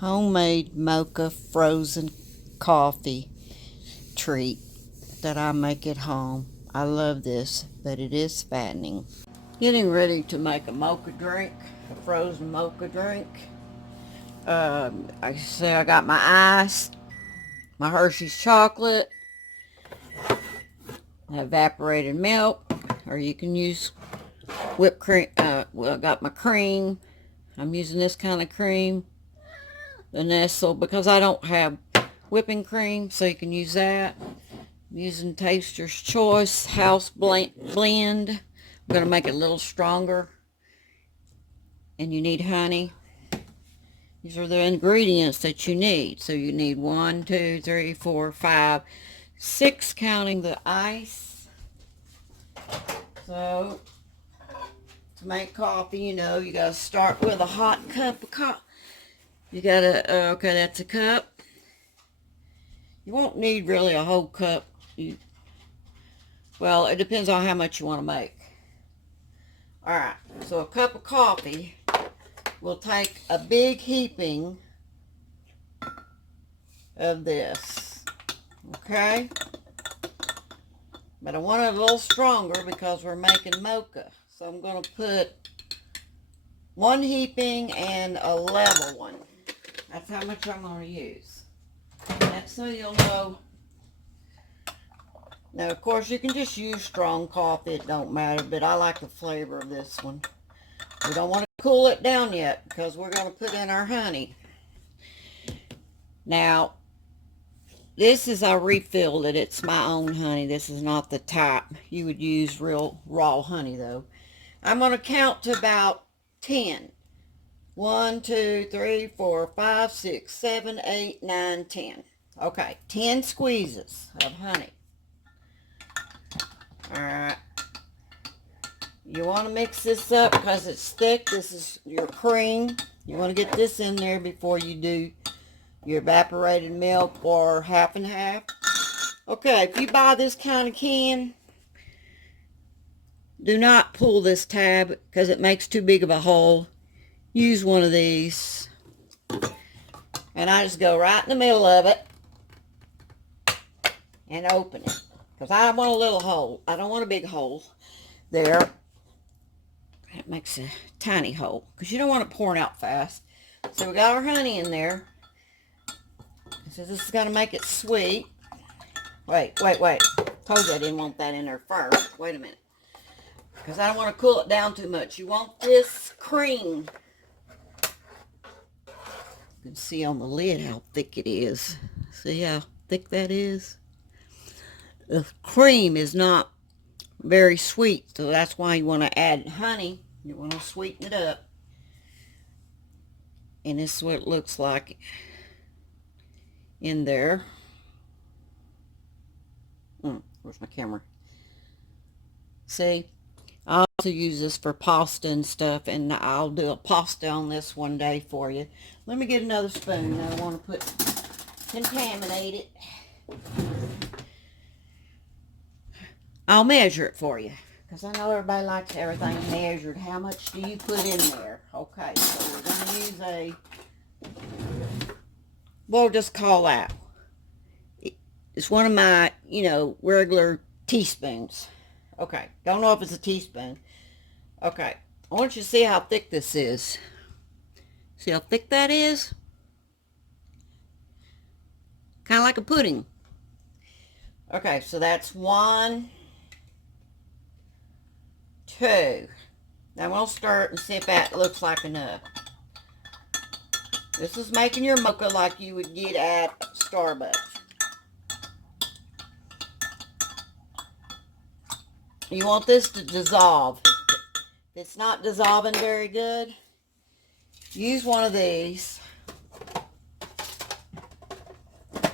homemade mocha frozen coffee treat that I make at home. I love this, but it is fattening. Getting ready to make a mocha drink, a frozen mocha drink. I say I got my ice, my Hershey's chocolate, evaporated milk, or you can use whipped cream. Well, I got my cream. I'm using this kind of cream, the Nestle, because I don't have whipping cream, so you can use that. I'm using Taster's Choice House Blend. I'm going to make it a little stronger. And you need honey. These are the ingredients that you need. So you need 1, 2, 3, 4, 5, 6, counting the ice. So to make coffee, you know, you got to start with a hot cup of coffee. You got to, okay, that's a cup. You won't need really a whole cup. Well, it depends on how much you want to make. Alright, so a cup of coffee will take a big heaping of this. Okay? But I want it a little stronger because we're making mocha. So I'm going to put one heaping and a level one. That's how much I'm going to use. That's so you'll know. Now, of course, you can just use strong coffee. It don't matter, but I like the flavor of this one. We don't want to cool it down yet because we're going to put in our honey. Now, this is, I refilled it. It's my own honey. This is not the type. You would use real raw honey, though. I'm going to count to about 10. 1, 2, 3, 4, 5, 6, 7, 8, 9, 10. Okay, 10 squeezes of honey. Alright. You want to mix this up because it's thick. This is your cream. You want to get this in there before you do your evaporated milk or half and half. Okay, if you buy this kind of can, do not pull this tab because it makes too big of a hole. Use one of these. And I just go right in the middle of it and open it. Because I want a little hole. I don't want a big hole there. That makes a tiny hole. Because you don't want it pouring out fast. So we got our honey in there. So this is going to make it sweet. Wait. Told you I didn't want that in there first. Wait a minute. Because I don't want to cool it down too much. You want this cream. You can see on the lid how thick it is. See how thick that is? The cream is not very sweet, so that's why you want to add honey. You want to sweeten it up. And this is what it looks like in there. Where's my camera? See? I also use this for pasta and stuff, and I'll do a pasta on this one day for you. Let me get another spoon. I don't want to contaminate it. I'll measure it for you, because I know everybody likes everything measured. How much do you put in there? Okay, so we're going to use we'll just call that. It's one of my, regular teaspoons. Okay, don't know if it's a teaspoon. Okay, I want you to see how thick this is. See how thick that is? Kind of like a pudding. Okay, so that's 1, 2. Now we'll stir it and see if that looks like enough. This is making your mocha like you would get at Starbucks. You want this to dissolve. If it's not dissolving very good, use one of these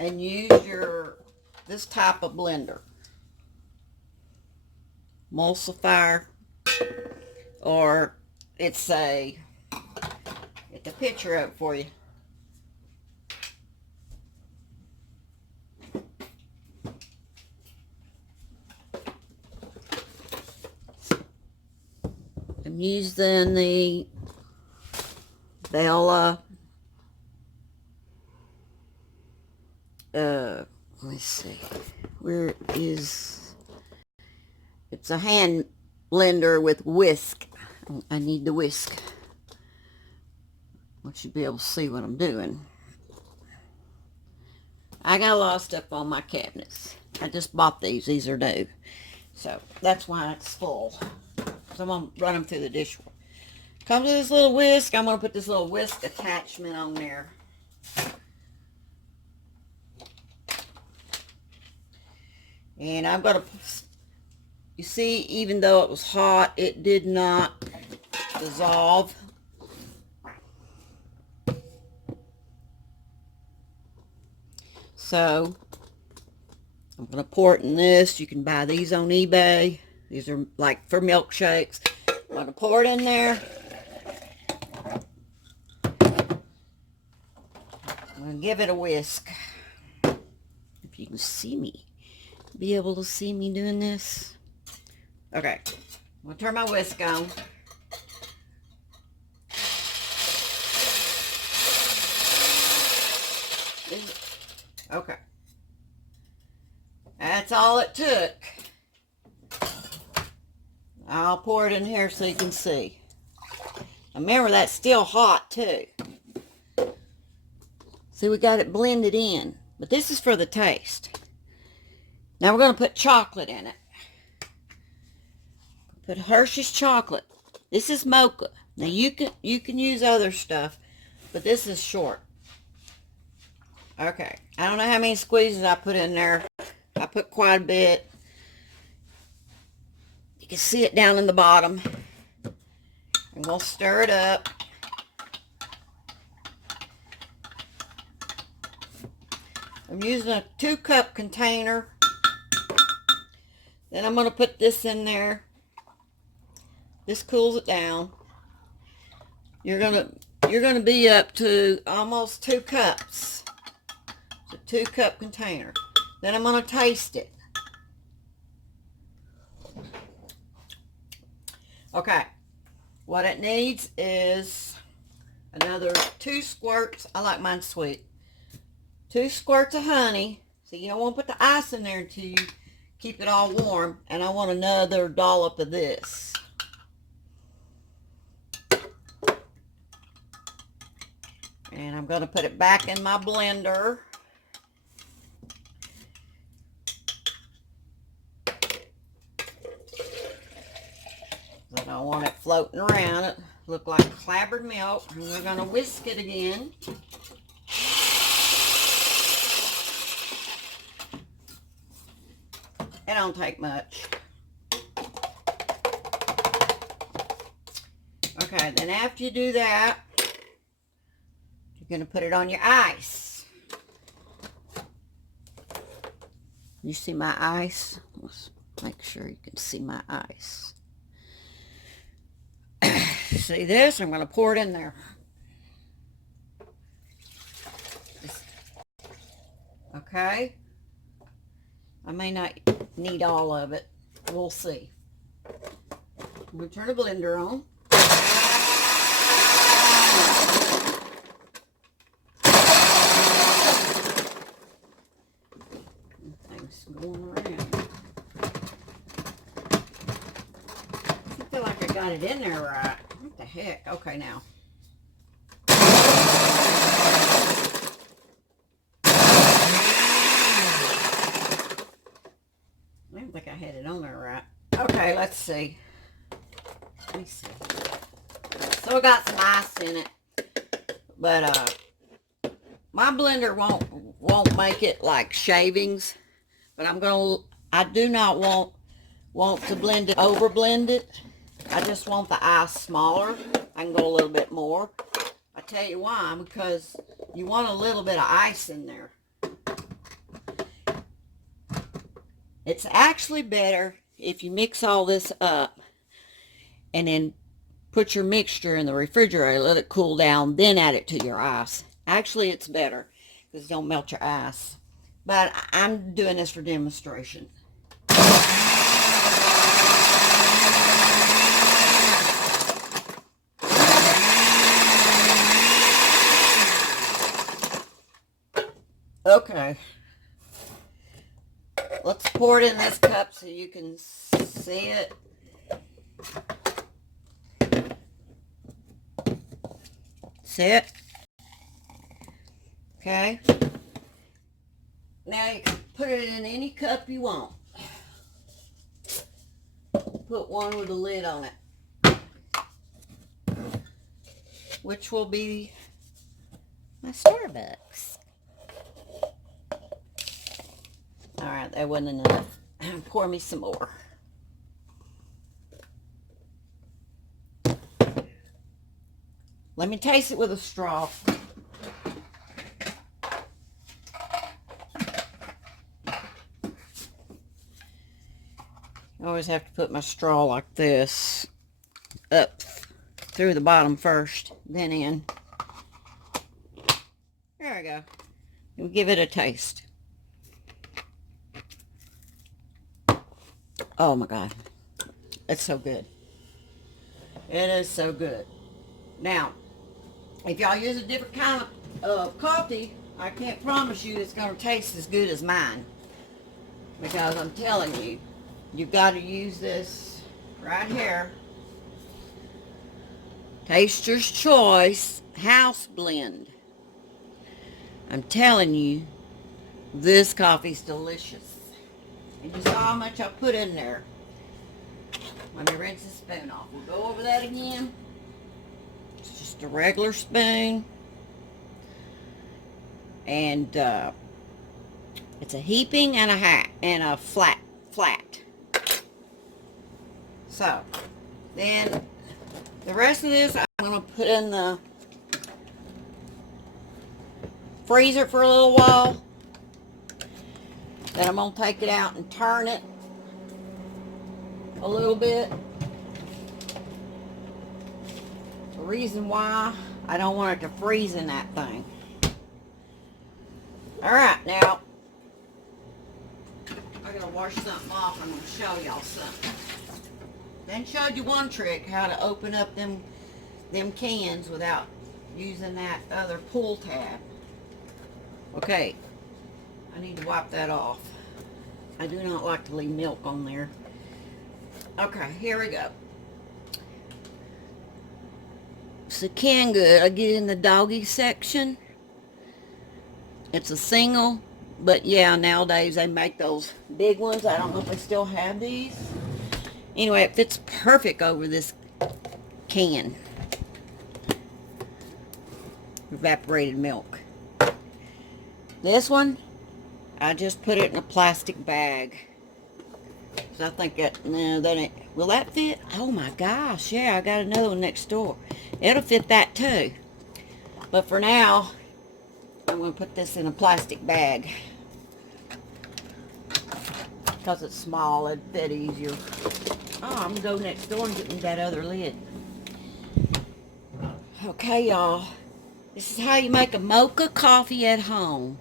and use this type of blender. Emulsifier, or it's a picture of it for you. I'm using the Bella let me see. Where is... It's a hand blender with whisk. I need the whisk. I want you to be able to see what I'm doing. I got a lot of stuff on my cabinets. I just bought these. These are new. So that's why it's full. So I'm going to run them through the dishwasher. Comes with this little whisk. I'm going to put this little whisk attachment on there. And I'm going to, you see, even though it was hot, it did not dissolve. So I'm going to pour it in this. You can buy these on eBay. These are like for milkshakes. I'm going to pour it in there. I'm going to give it a whisk. If you can see me. Be able to see me doing this. Okay. I'm going to turn my whisk on. Okay. That's all it took. I'll pour it in here so you can see. Remember, that's still hot too. See, we got it blended in. But this is for the taste. Now we're going to put chocolate in it. Put Hershey's chocolate. This is mocha. Now you can use other stuff, but this is short. Okay. I don't know how many squeezes I put in there. I put quite a bit. You can see it down in the bottom. And we'll stir it up. I'm using a 2-cup container. Then I'm going to put this in there. This cools it down. You're going to be up to almost 2 cups. It's a 2-cup container. Then I'm going to taste it. Okay. What it needs is another 2 squirts. I like mine sweet. 2 squirts of honey. So you don't want to put the ice in there until you keep it all warm. And I want another dollop of this. And I'm going to put it back in my blender. I don't want it floating around. It look like clabbered milk. And we're going to whisk it again. It don't take much. Okay, then after you do that, you're going to put it on your ice. You see my ice? Let's make sure you can see my ice. See this? I'm going to pour it in there. Okay. I may not need all of it. We'll see. I'm going to turn the blender on. Things going around. I feel like I got it in there right. What the heck? Okay, now. I don't think I had it on there right. Okay, let's see. Let me see. So I got some ice in it. But my blender won't make it like shavings. But I do not want to blend it, over blend it. I just want the ice smaller. I can go a little bit more. I tell you why, because you want a little bit of ice in there. It's actually better if you mix all this up and then put your mixture in the refrigerator, let it cool down, then add it to your ice. Actually, it's better because it don't melt your ice. But I'm doing this for demonstration. Okay, Let's pour it in this cup so you can see it. See it? Okay. Now you can put it in any cup you want. Put one with a lid on it, which will be my Starbucks. Alright, that wasn't enough. Pour me some more. Let me taste it with a straw. I always have to put my straw like this, up through the bottom first, then in. There we go. And give it a taste. Oh my God. It's so good. It is so good. Now, if y'all use a different kind of coffee, I can't promise you it's going to taste as good as mine. Because I'm telling you, you've got to use this right here. Taster's Choice House Blend. I'm telling you, this coffee's delicious. And you saw how much I put in there. Let me rinse the spoon off. We'll go over that again. It's just a regular spoon. And it's a heaping and a flat. So, then the rest of this I'm going to put in the freezer for a little while. Then I'm going to take it out and turn it a little bit. The reason why, I don't want it to freeze in that thing. Alright, now I gotta wash something off. I'm gonna show y'all something. Then showed you one trick, how to open up them cans without using that other pull tab. Okay, I need to wipe that off. I do not like to leave milk on there. Okay, here we go. It's a can good. I get in the doggy section. It's a single, but yeah, nowadays they make those big ones. I don't know if they still have these. Anyway, it fits perfect over this can. Evaporated milk. This one, I just put it in a plastic bag. So I think that, no, that ain't, will that fit? Oh my gosh, yeah, I got another one next door. It'll fit that too. But for now, I'm going to put this in a plastic bag. Because it's small, it'd fit easier. Oh, I'm going to go next door and get me that other lid. Okay, y'all. This is how you make a mocha coffee at home.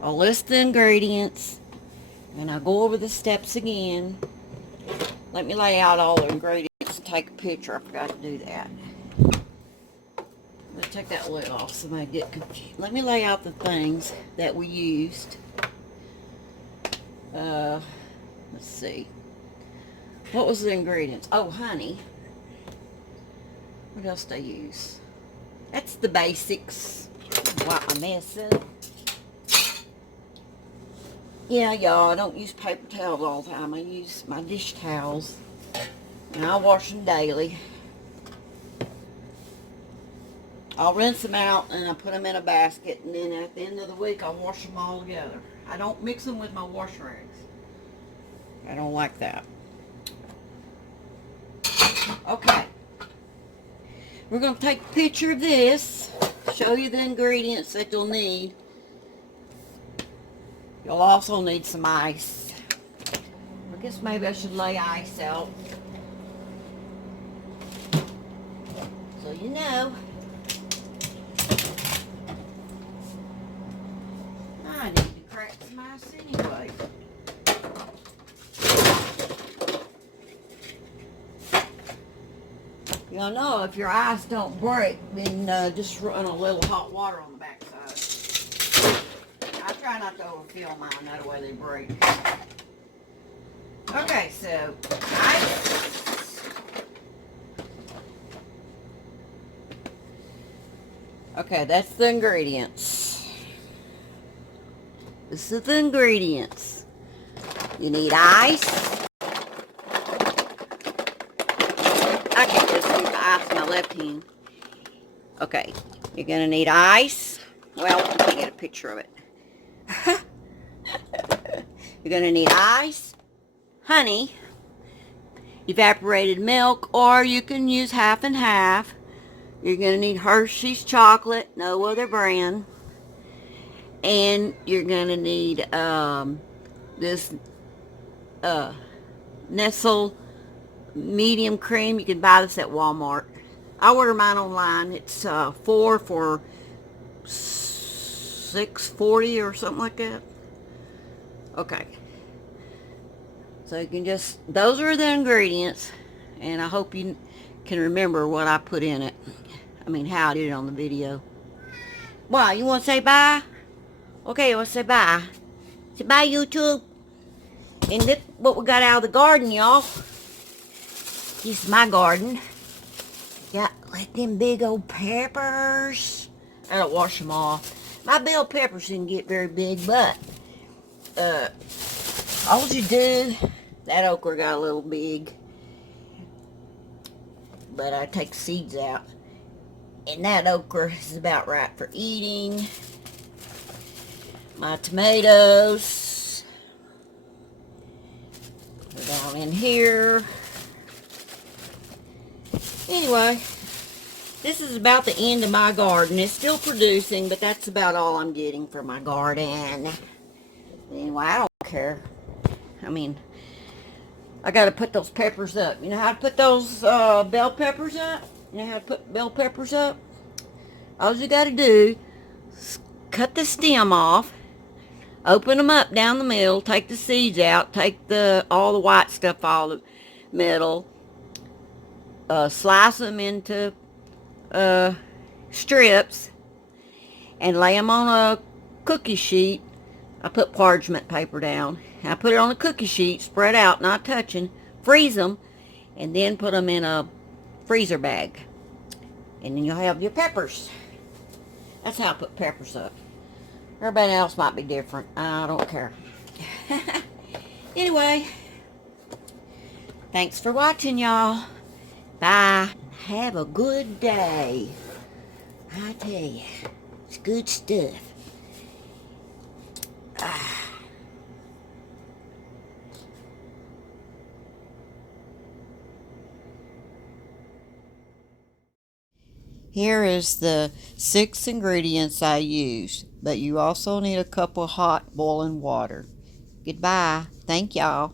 I'll list the ingredients. And I'll go over the steps again. Let me lay out all the ingredients and take a picture. I forgot to do that. Let's take that lid off so I get confused. Let me lay out the things that we used. Let's see. What was the ingredients? Oh, honey. What else did I use? That's the basics. Wipe my mess up. Yeah, y'all, I don't use paper towels all the time. I use my dish towels. And I wash them daily. I'll rinse them out and I put them in a basket. And then at the end of the week, I'll wash them all together. I don't mix them with my wash rags. I don't like that. Okay. We're going to take a picture of this. Show you the ingredients that you'll need. You'll also need some ice. I guess maybe I should lay ice out. So you know. I need to crack some ice anyway. You'll know if your ice don't break, then just run a little hot water on the backside. I try not to overfill mine, that way they break. Okay, so ice. Okay, that's the ingredients. This is the ingredients. You need ice. I can just use ice in my left hand. Okay, you're gonna need ice. Well, let me get a picture of it. You're gonna need ice, honey, evaporated milk, or you can use half and half. You're going to need Hershey's chocolate, no other brand. And you're going to need this Nestle medium cream. You can buy this at Walmart. I order mine online. It's 4 for $6.40 or something like that. Okay. So you can just, those are the ingredients, and I hope you can remember what I put in it. I mean, how I did it on the video. Why, you want to say bye? Okay, let's say bye. Say bye, YouTube. And this what we got out of the garden, y'all. This is my garden. Got like them big old peppers. I don't wash them off. My bell peppers didn't get very big, but all you do, that okra got a little big, but I take the seeds out. And that okra is about right for eating. My tomatoes are down in here. Anyway, this is about the end of my garden. It's still producing, but that's about all I'm getting for my garden. Anyway, I don't care. I mean, I got to put those peppers up. You know how to put those bell peppers up? You know how to put bell peppers up? All you got to do is cut the stem off, open them up down the middle, take the seeds out, take all the white stuff off the middle, slice them into strips, and lay them on a cookie sheet. I put parchment paper down. I put it on a cookie sheet, spread out, not touching, freeze them, and then put them in a freezer bag. And then you'll have your peppers. That's how I put peppers up. Everybody else might be different. I don't care. Anyway, thanks for watching, y'all. Bye. Have a good day. I tell you, it's good stuff. Here is the 6 ingredients I used, but you also need a cup of hot boiling water. Goodbye. Thank y'all.